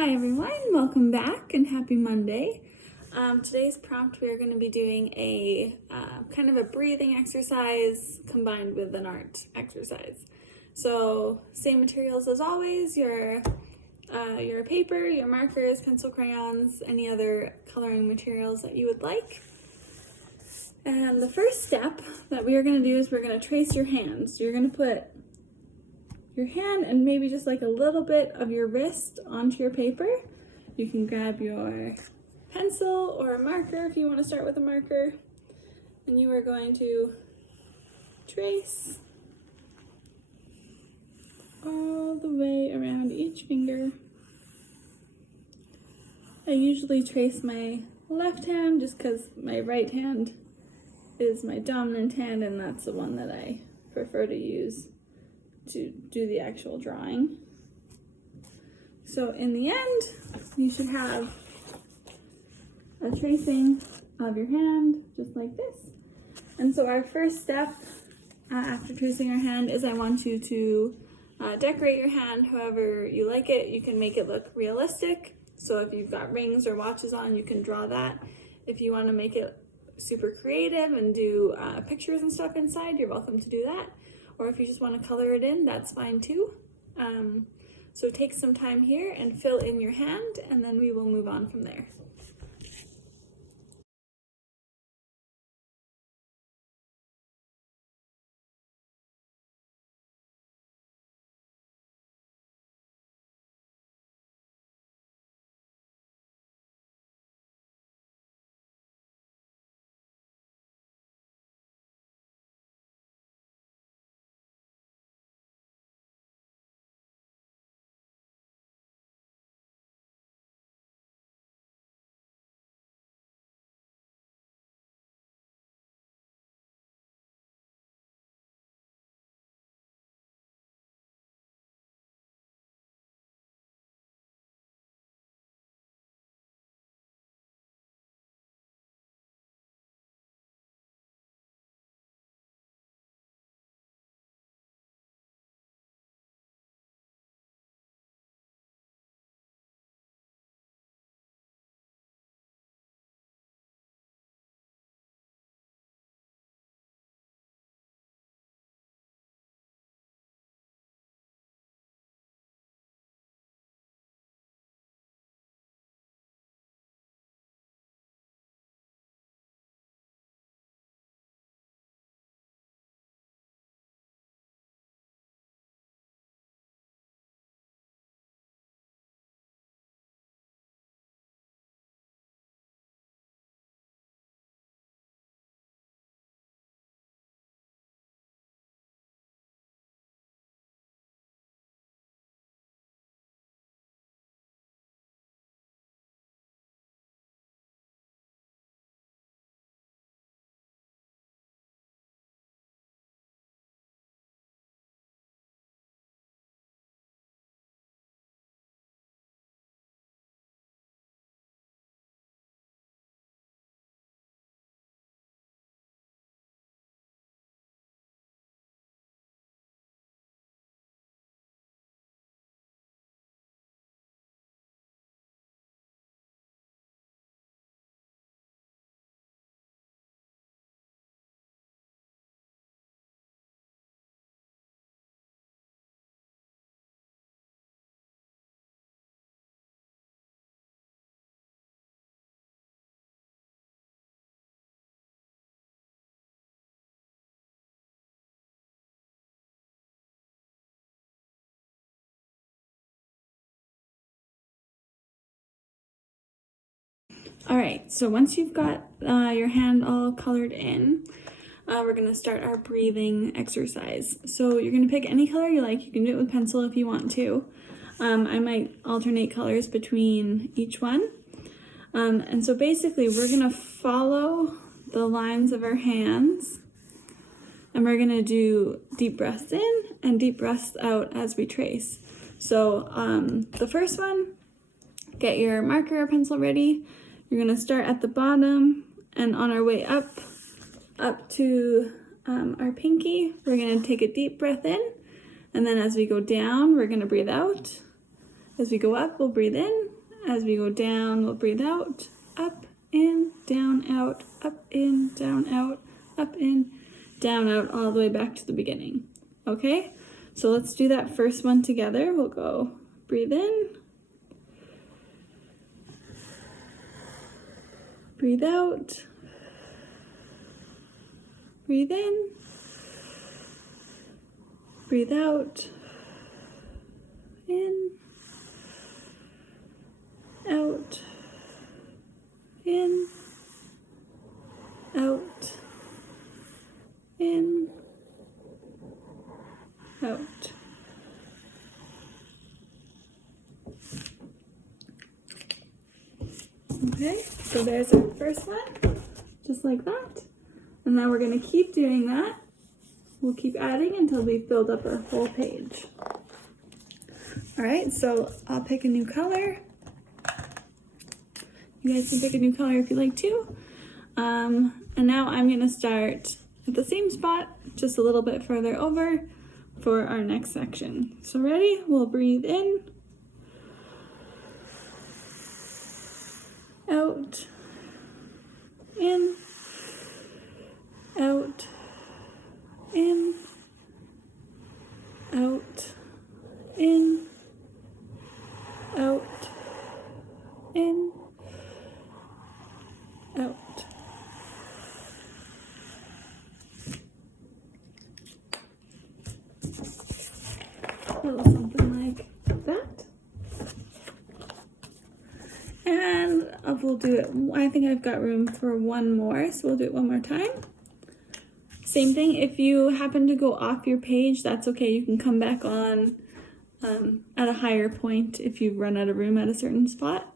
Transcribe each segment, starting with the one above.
Hi everyone, welcome back and happy Monday. Today's prompt, we're going to be doing a kind of a breathing exercise combined with an art exercise. So same materials as always, your paper, your markers, pencil, crayons, any other coloring materials that you would like. And the first step that we are going to do is we're going to trace your hand. So you're going to put your hand and maybe just like a little bit of your wrist onto your paper. You can grab your pencil or a marker if you want to start with a marker, and you are going to trace all the way around each finger. I usually trace my left hand just because my right hand is my dominant hand, and that's the one that I prefer to use to do the actual drawing. So in the end, you should have a tracing of your hand just like this. And so our first step after tracing your hand is I want you to decorate your hand however you like it. You can make it look realistic. So if you've got rings or watches on, you can draw that. If you want to make it super creative and do pictures and stuff inside, you're welcome to do that. Or if you just want to color it in, that's fine too. So take some time here and fill in your hand, and then we will move on from there. All right, so once you've got your hand all colored in, we're gonna start our breathing exercise. So you're gonna pick any color you like. You can do it with pencil if you want to. I might alternate colors between each one. And so basically we're gonna follow the lines of our hands, and we're gonna do deep breaths in and deep breaths out as we trace. So the first one, get your marker or pencil ready. You're gonna start at the bottom, and on our way up to our pinky, we're gonna take a deep breath in, and then as we go down, we're gonna breathe out. As we go up, we'll breathe in. As we go down, we'll breathe out. Up, in, down, out, up, in, down, out, up, in, down, out, all the way back to the beginning. Okay? So let's do that first one together. We'll go breathe in. Breathe out. Breathe in. Breathe out. In. Out. In. Out. In. Out. Okay, so there's our first one, just like that. And now we're going to keep doing that. We'll keep adding until we filled up our whole page. All right, so I'll pick a new color. You guys can pick a new color if you like to. And now I'm going to start at the same spot, just a little bit further over for our next section. So ready? We'll breathe in. Out. In. Out. In. Out. In. Out. In. Out. A little something like that. And we'll do it, I think I've got room for one more, so we'll do it one more time. Same thing, if you happen to go off your page, that's okay. You can come back on at a higher point if you run out of room at a certain spot.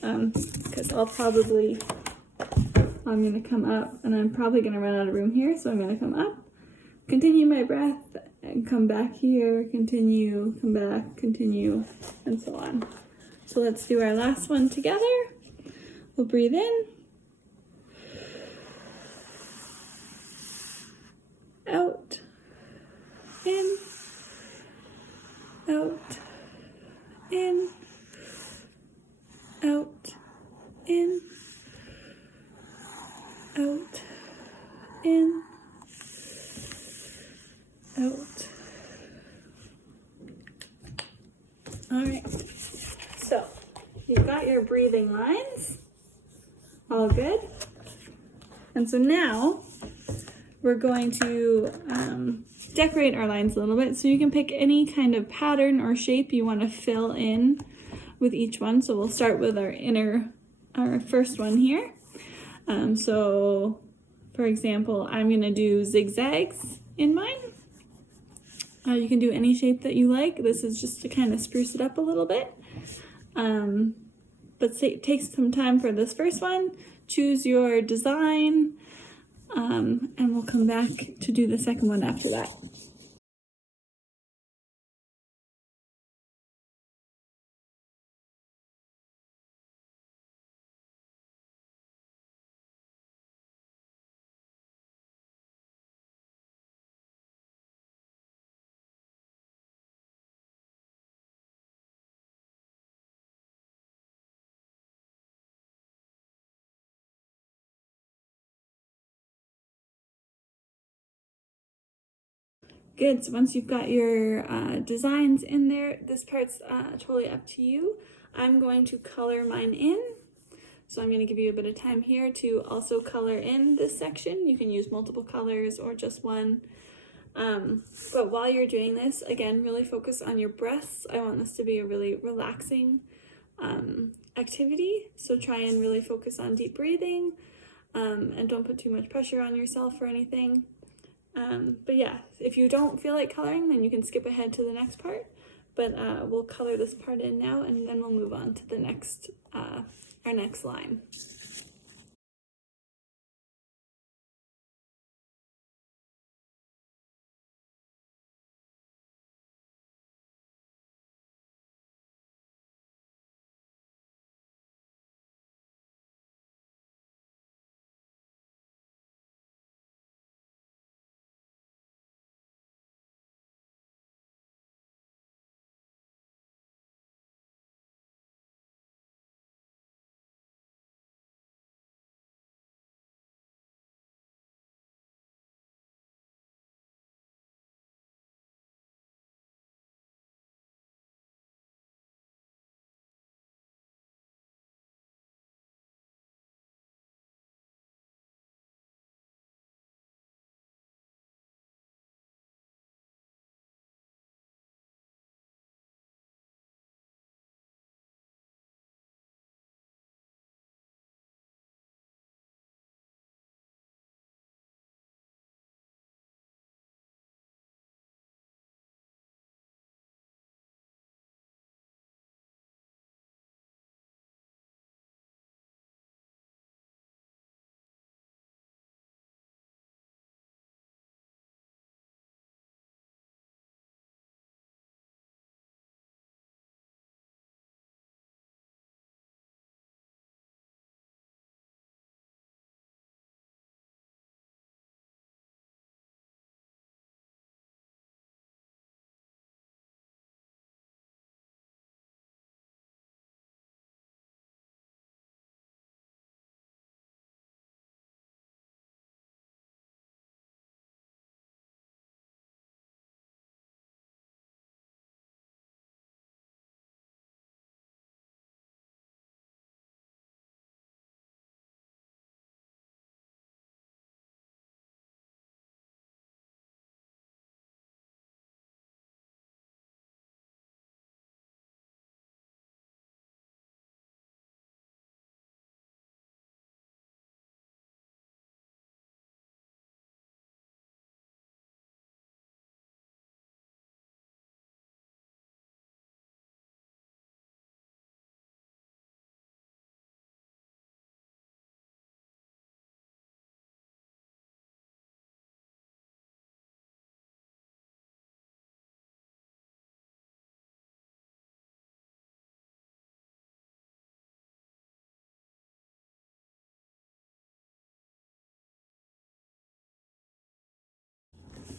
Because I'm going to come up, and I'm probably going to run out of room here, so I'm going to come up, continue my breath, and come back here, continue, come back, continue, and so on. So let's do our last one together. We'll breathe in. Out. In. Out. In. Out. In. Out. In. Out. All right. So you've got your breathing lines. All good. And so now we're going to decorate our lines a little bit. So you can pick any kind of pattern or shape you want to fill in with each one. So we'll start with our first one here. So for example, I'm going to do zigzags in mine. You can do any shape that you like. This is just to kind of spruce it up a little bit. But take some time for this first one. Choose your design. And we'll come back to do the second one after that. Good, so once you've got your designs in there, this part's totally up to you. I'm going to color mine in. So I'm going to give you a bit of time here to also color in this section. You can use multiple colors or just one. But while you're doing this, again, really focus on your breaths. I want this to be a really relaxing activity. So try and really focus on deep breathing and don't put too much pressure on yourself or anything. But yeah, if you don't feel like coloring, then you can skip ahead to the next part. But we'll color this part in now, and then we'll move on to the next, our next line.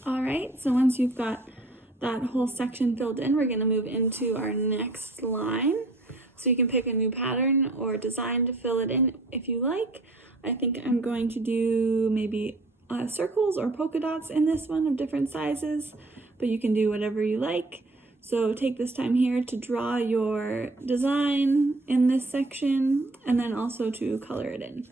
All right, so once you've got that whole section filled in, we're going to move into our next line. So you can pick a new pattern or design to fill it in if you like. I think I'm going to do maybe circles or polka dots in this one of different sizes, but you can do whatever you like. So take this time here to draw your design in this section and then also to color it in.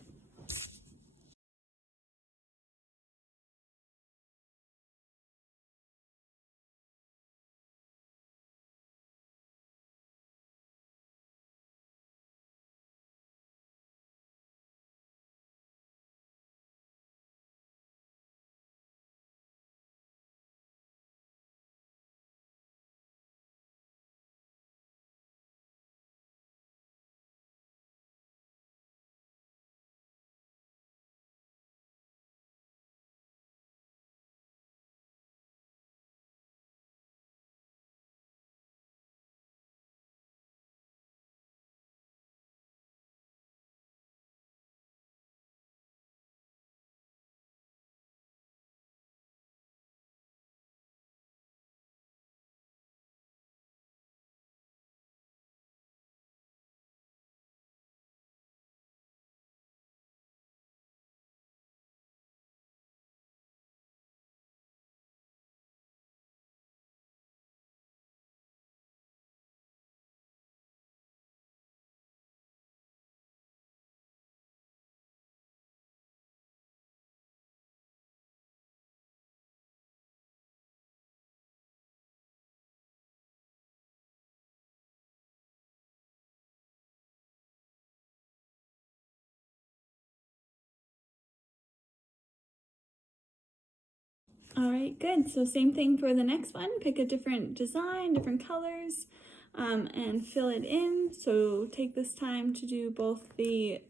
All right, good. So same thing for the next one. Pick a different design, different colors, and fill it in. So take this time to do both the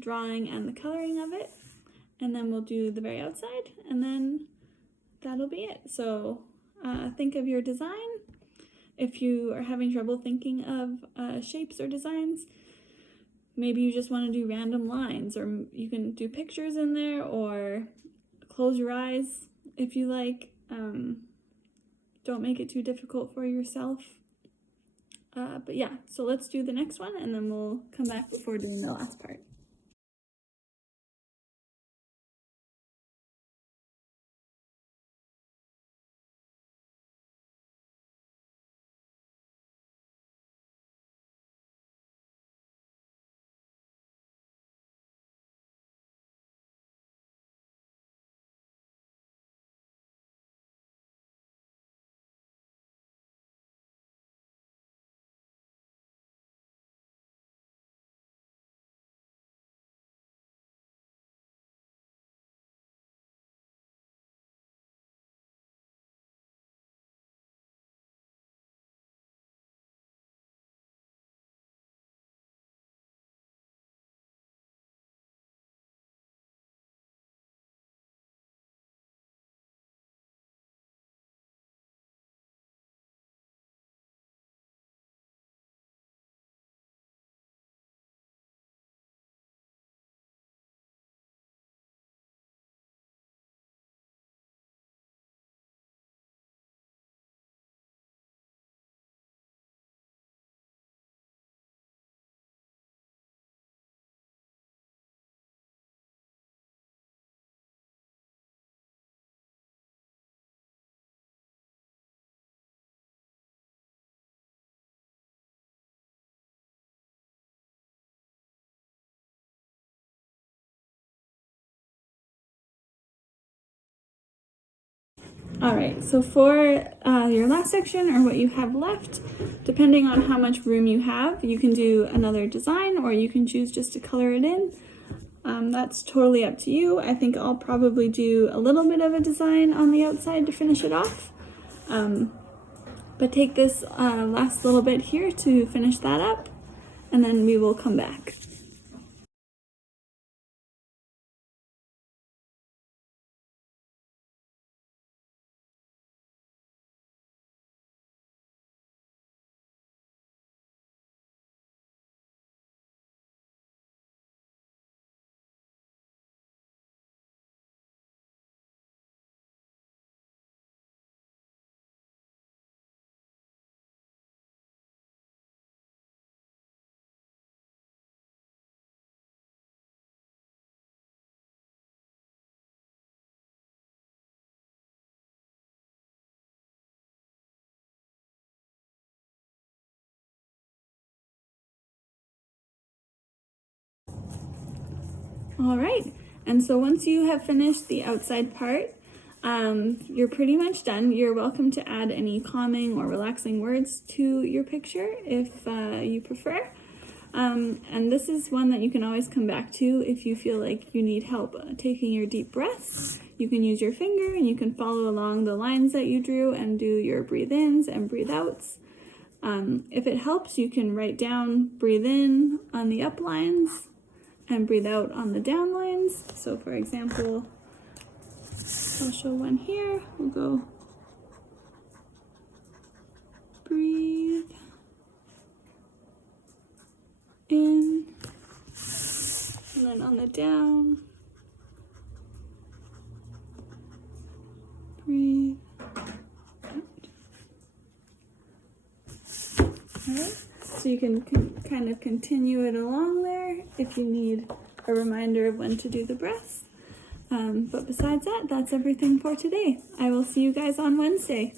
drawing and the coloring of it. And then we'll do the very outside, and then that'll be it. So think of your design. If you are having trouble thinking of shapes or designs, maybe you just want to do random lines, or you can do pictures in there, or close your eyes if you like. Don't make it too difficult for yourself. But yeah, so let's do the next one and then we'll come back before doing the last part. All right, so for your last section or what you have left, depending on how much room you have, you can do another design or you can choose just to color it in. That's totally up to you. I think I'll probably do a little bit of a design on the outside to finish it off. But take this last little bit here to finish that up, and then we will come back. All right, and so once you have finished the outside part, you're pretty much done. You're welcome to add any calming or relaxing words to your picture if you prefer. And this is one that you can always come back to if you feel like you need help taking your deep breaths. You can use your finger and you can follow along the lines that you drew and do your breathe ins and breathe outs. If it helps, you can write down breathe in on the up lines and breathe out on the down lines. So for example, I'll show one here. We'll go breathe in, and then on the down, breathe out. Alright, so you can kind of continue it along there if you need a reminder of when to do the breaths. But besides that, that's everything for today. I will see you guys on Wednesday.